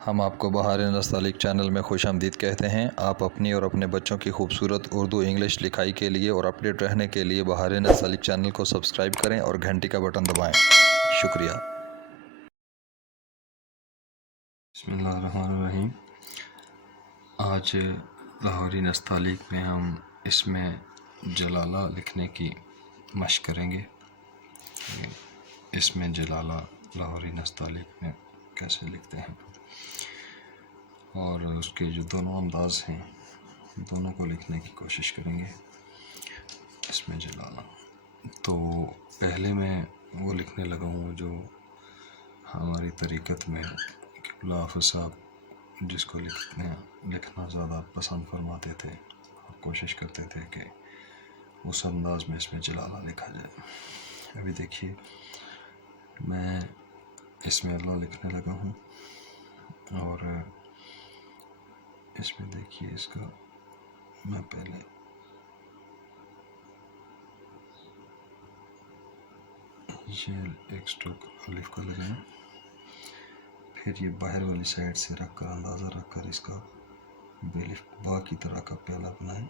ہم آپ کو بہار نستعلیق چینل میں خوش آمدید کہتے ہیں۔ آپ اپنی اور اپنے بچوں کی خوبصورت اردو انگلش لکھائی کے لیے اور اپڈیٹ رہنے کے لیے بہار نستعلیق چینل کو سبسکرائب کریں اور گھنٹی کا بٹن دبائیں۔ شکریہ۔ بسم اللہ الرحمن الرحیم۔ آج لاہوری نستعلیق میں ہم اس میں جلالہ لکھنے کی مشق کریں گے۔ اس میں جلالہ لاہوری نستعلیق میں کیسے لکھتے ہیں اور اس کے جو دونوں انداز ہیں دونوں کو لکھنے کی کوشش کریں گے اس میں جلالہ۔ تو پہلے میں وہ لکھنے لگا ہوں جو ہماری طریقت میں قبلہ حافظ صاحب جس کو لکھنا زیادہ پسند فرماتے تھے اور کوشش کرتے تھے کہ اس انداز میں اس میں جلالہ لکھا جائے۔ ابھی دیکھیے میں اس میں اللہ لکھنے لگا ہوں اور اس میں دیکھیے اس کا میں پہلے یہ ایک سٹروک الف کا لگایا، پھر یہ باہر والی سائڈ سے رکھ کر اندازہ رکھ کر اس کا بالف با کی طرح کا پیالہ بنائیں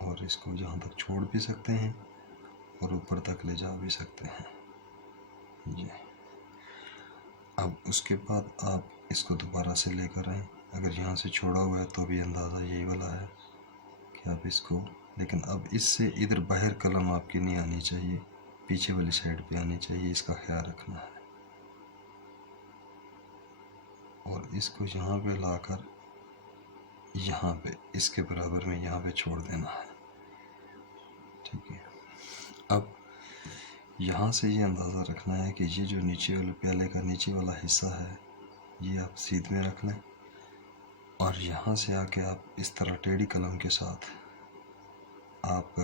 اور اس کو جہاں تک چھوڑ بھی سکتے ہیں اور اوپر تک لے جا بھی سکتے ہیں۔ یہ اب اس کے بعد آپ اس کو دوبارہ سے لے کر آئیں، اگر یہاں سے چھوڑا ہوا ہے تو بھی اندازہ یہی والا ہے کہ آپ اس کو، لیکن اب اس سے ادھر باہر قلم آپ کی نہیں آنی چاہیے، پیچھے والی سائڈ پہ آنی چاہیے، اس کا خیال رکھنا ہے اور اس کو یہاں پہ لا کر یہاں پہ اس کے برابر میں یہاں پہ چھوڑ دینا ہے۔ ٹھیک ہے، اب یہاں سے یہ اندازہ رکھنا ہے کہ یہ جو نیچے والے پیالے کا نیچے والا حصہ ہے یہ آپ سیدھ میں رکھ لیں اور یہاں سے آ کے آپ اس طرح ٹیڑھی قلم کے ساتھ آپ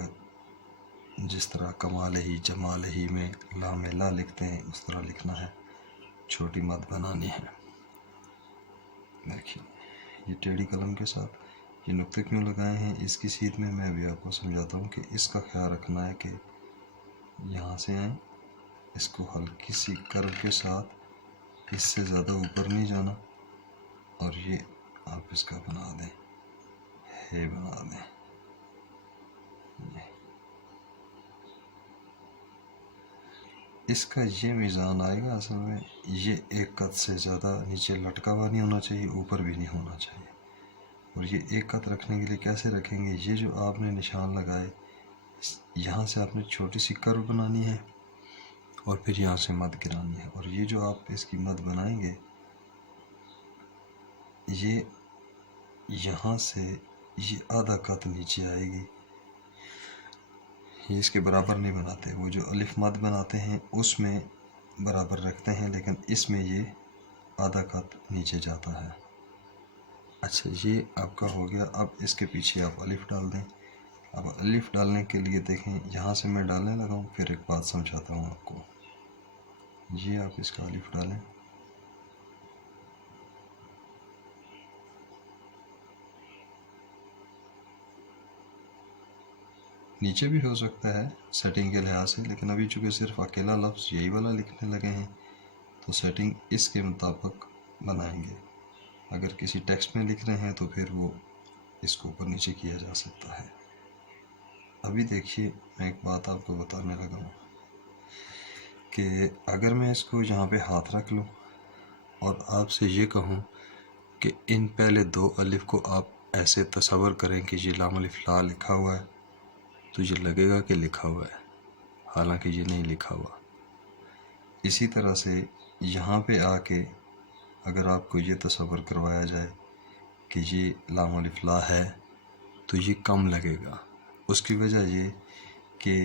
جس طرح کمال ہی جمال ہی میں لا میں لا لکھتے ہیں اس طرح لکھنا ہے، چھوٹی مد بنانی ہے۔ دیکھیے یہ ٹیڑھی قلم کے ساتھ یہ نقطے کیوں لگائے ہیں اس کی سیدھ میں ابھی آپ کو سمجھاتا ہوں کہ اس کا خیال رکھنا ہے کہ یہاں سے آئیں، اس کو ہلکی سی کرو کے ساتھ اس سے زیادہ اوپر نہیں جانا اور یہ آپ اس کا بنا دیں، ہے بنا دیں۔ اس کا یہ میزان آئے گا، اصل میں یہ ایک قد سے زیادہ نیچے لٹکا ہوا نہیں ہونا چاہیے، اوپر بھی نہیں ہونا چاہیے۔ اور یہ ایک قد رکھنے کے لیے کیسے رکھیں گے، یہ جو آپ نے نشان لگائے یہاں سے آپ نے چھوٹی سی کرو بنانی ہے اور پھر یہاں سے مد گرانی ہے، اور یہ جو آپ اس کی مد بنائیں گے یہ یہاں سے یہ آدھا قد نیچے آئے گی، یہ اس کے برابر نہیں بناتے، وہ جو الف مد بناتے ہیں اس میں برابر رکھتے ہیں لیکن اس میں یہ آدھا قد نیچے جاتا ہے۔ اچھا یہ آپ کا ہو گیا، اب اس کے پیچھے آپ الف ڈال دیں۔ اب الف ڈالنے کے لیے دیکھیں یہاں سے میں ڈالنے لگا ہوں، پھر ایک بات سمجھاتا ہوں آپ کو، یہ آپ اس کا الف ڈالیں، نیچے بھی ہو سکتا ہے سیٹنگ کے لحاظ سے، لیکن ابھی چونکہ صرف اکیلا لفظ یہی والا لکھنے لگے ہیں تو سیٹنگ اس کے مطابق بنائیں گے۔ اگر کسی ٹیکسٹ میں لکھ رہے ہیں تو پھر وہ اس کو اوپر نیچے کیا جا سکتا ہے۔ ابھی دیکھیے میں ایک بات آپ کو بتانے لگا ہوں کہ اگر میں اس کو یہاں پہ ہاتھ رکھ لوں اور آپ سے یہ کہوں کہ ان پہلے دو الف کو آپ ایسے تصور کریں کہ یہ لام الف لا لکھا ہوا ہے تو یہ لگے گا کہ لکھا ہوا ہے، حالانکہ یہ نہیں لکھا ہوا۔ اسی طرح سے یہاں پہ آ کے اگر آپ کو یہ تصور کروایا جائے کہ یہ لام الف لا ہے تو یہ کم لگے گا، اس کی وجہ یہ کہ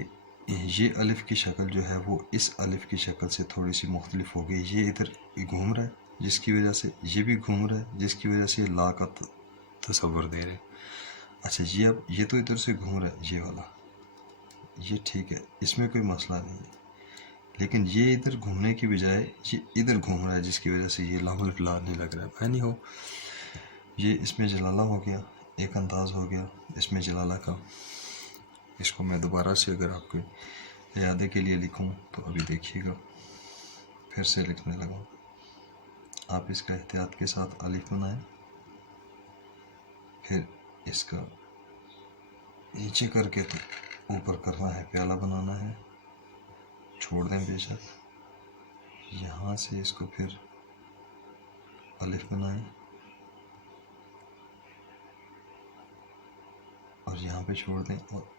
یہ الف کی شکل جو ہے وہ اس الف کی شکل سے تھوڑی سی مختلف ہوگی، یہ ادھر گھوم رہا ہے جس کی وجہ سے یہ بھی گھوم رہا ہے، جس کی وجہ سے لا کا تصور دے رہے۔ اچھا یہ اب یہ تو ادھر سے گھوم رہا ہے، یہ والا یہ ٹھیک ہے، اس میں کوئی مسئلہ نہیں ہے، لیکن یہ ادھر گھومنے کی بجائے یہ ادھر گھوم رہا ہے جس کی وجہ سے یہ لام الف لا نہیں لگ رہا ہے۔ نہیں ہو یہ اس میں جلالہ ہو گیا، ایک انداز ہو گیا اس میں جلالہ کا۔ اس کو میں دوبارہ سے اگر آپ کے اعادے کے لیے لکھوں تو ابھی دیکھیے گا، پھر سے لکھنے لگا आप इसका एहतियात के साथ अलिफ बनाएं, फिर इसका नीचे करके तो ऊपर करना है, प्याला बनाना है, छोड़ दें बेशक। यहाँ से इसको फिर अलिफ बनाएं और यहाँ पे छोड़ दें, और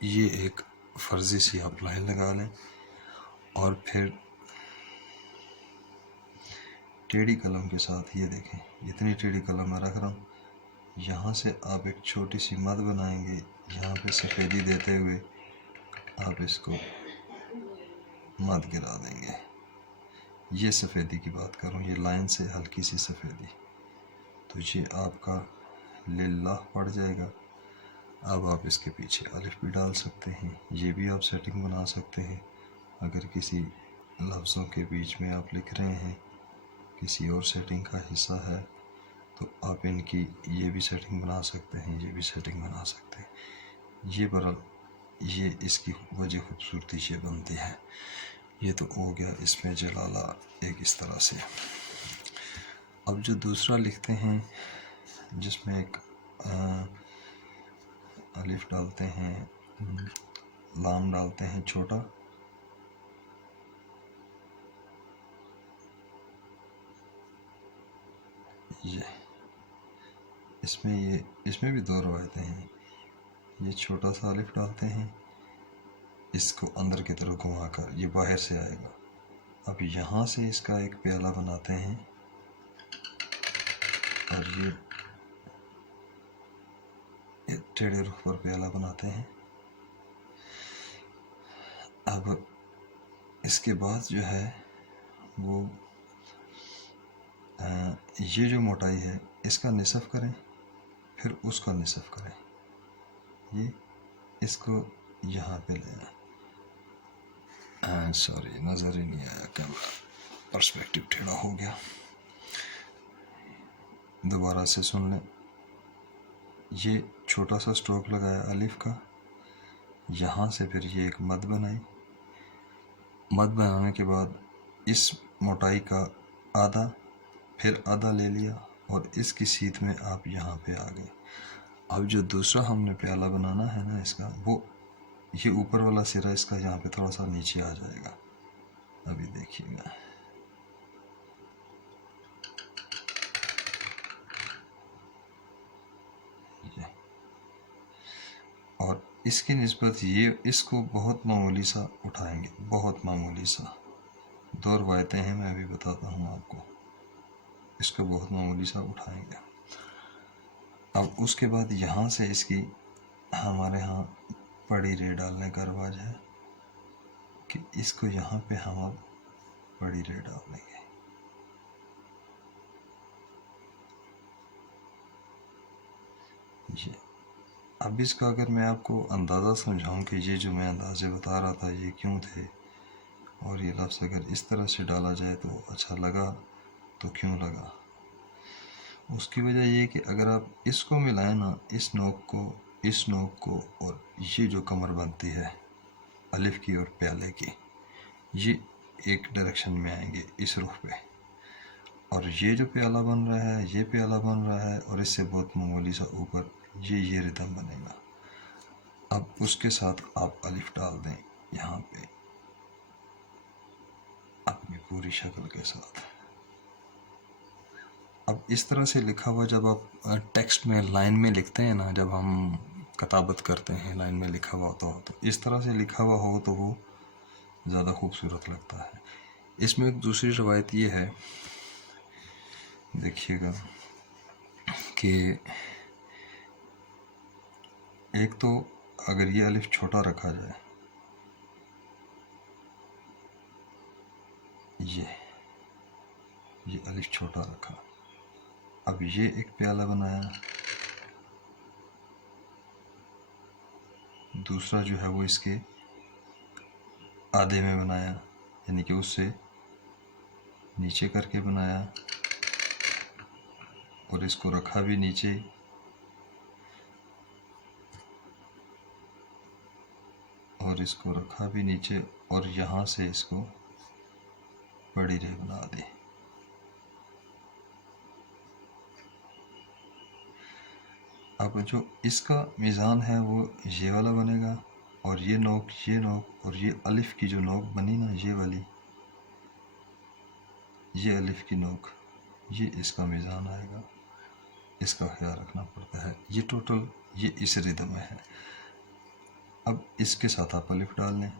ये एक फर्जी सी आप लाइन लगा लें और फिर टेढ़ी कलम के साथ, ये देखें इतनी टेढ़ी कलम मैं रख रहा हूँ, यहाँ से आप एक छोटी सी मद बनाएंगे, यहाँ पे सफ़ेदी देते हुए आप इसको मद गिरा देंगे। ये सफ़ेदी की बात करूँ, ये लाइन से हल्की सी सफ़ेदी, तो ये आपका लिल्लाह पड़ जाएगा। अब आप इसके पीछे अलिफ भी डाल सकते हैं, ये भी आप सेटिंग बना सकते हैं। अगर किसी लफ्ज़ों के बीच में आप लिख रहे हैं, किसी और सेटिंग का हिस्सा है, तो आप इनकी ये भी सेटिंग बना सकते हैं, ये भी सेटिंग बना सकते हैं। ये बरल ये इसकी वजह खूबसूरती ये बनती है। ये तो हो गया इसमें जलाला एक इस तरह से। अब जो दूसरा लिखते हैं जिसमें एक अलिफ डालते हैं, लाम डालते हैं छोटा, ये इसमें भी दो रवायतें हैं। ये छोटा सा अलिफ डालते हैं, इसको अंदर की तरफ घुमाकर ये बाहर से आएगा। अब यहाँ से इसका एक प्याला बनाते हैं और ये टेढ़े रुख पर प्याला बनाते हैं। अब इसके बाद जो है वो ये जो मोटाई है इसका निसफ करें, फिर उसका निसफ करें, ये इसको यहाँ पे ले आए। सॉरी नज़र ही नहीं आया, कैमरा पर्सपेक्टिव टेढ़ा हो गया। दोबारा से सुन लें। ये छोटा सा स्ट्रोक लगाया अलिफ का, यहाँ से फिर ये एक मद बनाई। मद बनाने के बाद इस मोटाई का आधा, फिर आधा ले लिया और इसकी सीध में आप यहाँ पे आ गए। अब जो दूसरा हमने प्याला बनाना है ना इसका, वो ये ऊपर वाला सिरा इसका यहाँ पे थोड़ा सा नीचे आ जाएगा। अभी देखिएगा, ये और इसकी निस्बत ये इसको बहुत मामूली सा उठाएंगे, बहुत मामूली सा। दो रवायतें हैं, मैं अभी बताता हूँ आपको। इसको बहुत मामूली सा उठाएंगे। अब उसके बाद यहाँ से इसकी हमारे यहाँ बड़ी रे डालने का रवाज है कि इसको यहाँ पे हम अब बड़ी रे डाल देंगे। ये अब इसका अगर मैं आपको अंदाज़ा समझाऊं कि ये जो मैं अंदाज़े बता रहा था ये क्यों थे, और ये लफ्ज़ अगर इस तरह से डाला जाए तो अच्छा लगा तो क्यों लगा, उसकी वजह ये कि अगर आप इसको मिलाएं ना, इस नोक को और ये जो कमर बनती है अलिफ की और प्याले की, ये एक डायरेक्शन में आएंगे इस रुख पे, और ये जो प्याला बन रहा है, ये प्याला बन रहा है, और इससे बहुत मामूली सा ऊपर ये रिदम बनेगा। अब उसके साथ आप अलिफ डाल दें यहाँ पे अपनी पूरी शक्ल के साथ। अब इस तरह से लिखा हुआ जब आप टेक्स्ट में लाइन में लिखते हैं ना, जब हम कताबत करते हैं लाइन में लिखा हुआ होता हो, तो इस तरह से लिखा हुआ हो तो वो ज़्यादा खूबसूरत लगता है। इसमें एक दूसरी रवायत ये है, देखिएगा कि एक तो अगर ये अलिफ छोटा रखा जाए, ये अलिफ छोटा रखा, अब ये एक प्याला बनाया, दूसरा जो है वो इसके आधे में बनाया, यानी कि उससे नीचे करके बनाया, और इसको रखा भी नीचे, और इसको रखा भी नीचे, और यहाँ से इसको बड़ी रे बना दी। अब जो इसका मीज़ान है वो ये वाला बनेगा, और ये नोक और ये अलिफ की जो नोक बनी ना, ये वाली, ये अलिफ की नोक, ये इसका मीज़ान आएगा। इसका ख्याल रखना पड़ता है। ये टोटल ये इस रिदम में है। अब इसके साथ आप अलिफ डाल लें,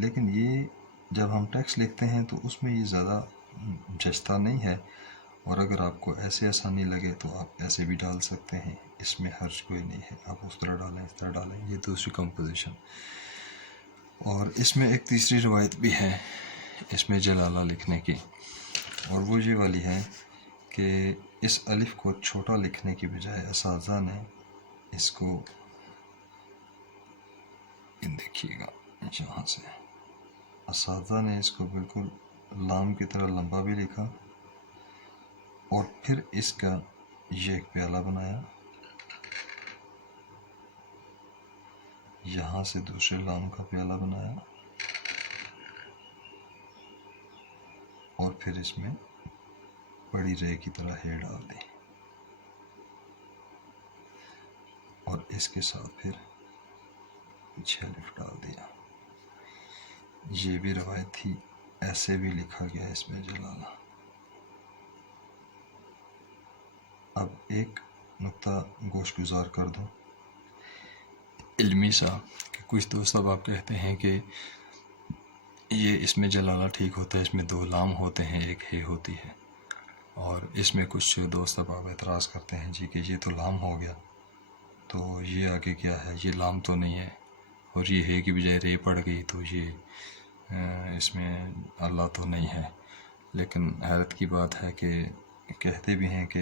लेकिन ये जब हम टेक्स्ट लिखते हैं तो उसमें ये ज़्यादा जचता नहीं है, और अगर आपको ऐसे आसानी लगे तो आप ऐसे भी डाल सकते हैं, इसमें हर्ज कोई नहीं है। आप उस तरह डालें, इस तरह डालें। ये दूसरी कंपोजिशन। और इसमें एक तीसरी रवायत भी है इसमें जलाला लिखने की, और वो ये वाली है कि इस अलिफ को छोटा लिखने की बजाय असातिज़ा ने इसको, देखिएगा यहाँ से, असातिज़ा ने इसको बिल्कुल लाम की तरह लंबा भी लिखा, और फिर इसका ये एक प्याला बनाया, यहाँ से दूसरे लाम का प्याला बनाया, और फिर इसमें बड़ी रे की तरह हे डाल दी, और इसके साथ फिर अलिफ डाल दिया। ये भी रवायत थी, ऐसे भी लिखा गया इसमें जलाला। अब एक नुक्ता गोश गुजार कर दूँ इल्मी सा, कि कुछ दोस्त अब आप कहते हैं कि ये इसमें जलाला ठीक होता है, इसमें 2 लाम होते हैं, एक हे होती है, और इसमें कुछ दोस्त अब आप एतराज़ करते हैं जी कि ये तो लाम हो गया, तो ये आगे क्या है, ये लाम तो नहीं है, और ये हे की बजाय रे पड़ गई, तो ये इसमें अल्लाह तो नहीं है। लेकिन हैरत की बात है कि कहते भी हैं कि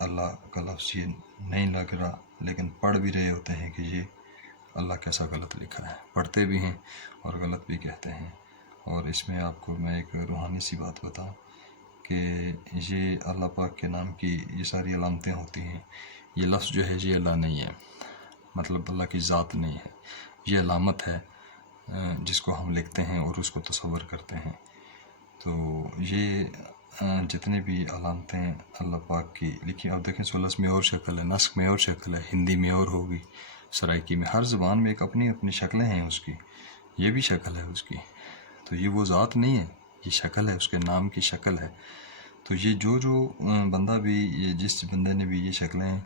अल्लाह का लफ्ज़ ये नहीं लग रहा, लेकिन पढ़ भी रहे होते हैं कि ये अल्लाह कैसा गलत लिखा है। पढ़ते भी हैं और गलत भी कहते हैं। और इसमें आपको मैं एक रूहानी सी बात बताऊं कि ये अल्लाह पाक के नाम की ये सारी अलामतें होती हैं, ये लफ्ज़ जो है ये अल्लाह नहीं है, मतलब अल्लाह की ज़ात नहीं है, ये अलामत है जिसको हम लिखते हैं और उसको तसव्वुर करते हैं। तो ये जितने भी अलामतें अल्लाह पाक की लिखी, अब देखें सुलस में और शक्ल है, नस्ख में और शक्ल है, हिंदी में और होगी, सराइकी में, हर ज़बान में एक अपनी अपनी शक्लें हैं उसकी, ये भी शक्ल है उसकी। तो ये वो ज़ात नहीं है, ये शक्ल है, उसके नाम की शक्ल है। तो ये जो बंदा भी, ये जिस बंदे ने भी ये शक्लें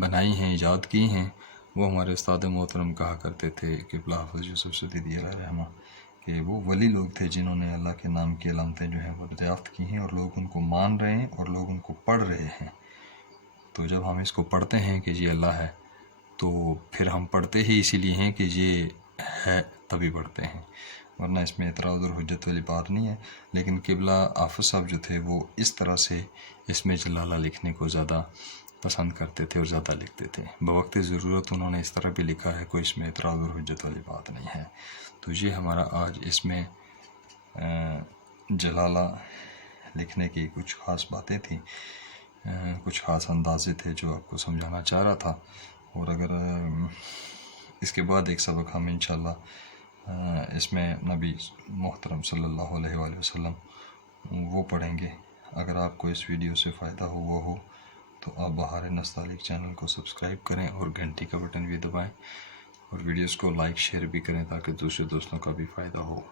बनाई हैं, ईजाद की हैं, वो हमारे उस्ताद मोहतरम कहा करते थे कि हाफ़िज़ यूसुफ़ सदीदी रहमा, कि वो वली लोग थे जिन्होंने अल्लाह के नाम की अलामतें जो हैं वो दरियाफ़्त की हैं, और लोग उनको मान रहे हैं और लोग उनको पढ़ रहे हैं। तो जब हम इसको पढ़ते हैं कि ये अल्लाह है, तो फिर हम पढ़ते ही इसीलिए हैं कि ये है, तभी पढ़ते हैं, वरना इसमें एतराज़ और हुज्जत वाली बात नहीं है। लेकिन किबला हाफ़िज़ साहब जो थे वो इस तरह से इसमें जलाला लिखने को ज़्यादा पसंद करते थे और ज़्यादा लिखते थे। बवक्त ज़रूरत उन्होंने इस तरह भी लिखा है, कोई इसमें एतराज़ और हुज्जत वाली बात नहीं है। तो ये हमारा आज इसमें जलाला लिखने की कुछ ख़ास बातें थी, कुछ ख़ास अंदाज़े थे जो आपको समझाना चाह रहा था। और अगर इसके बाद एक सबक हम इंशाअल्लाह इसमें नबी मोहतरम सल्लल्लाहु अलैहि वसल्लम वो पढ़ेंगे। अगर आपको इस वीडियो से फ़ायदा हुआ हो तो आप बहार नस्तालिक चैनल को सब्सक्राइब करें और घंटी का बटन भी दबाएं, और वीडियोस को लाइक शेयर भी करें ताकि दूसरे दोस्तों का भी फ़ायदा हो।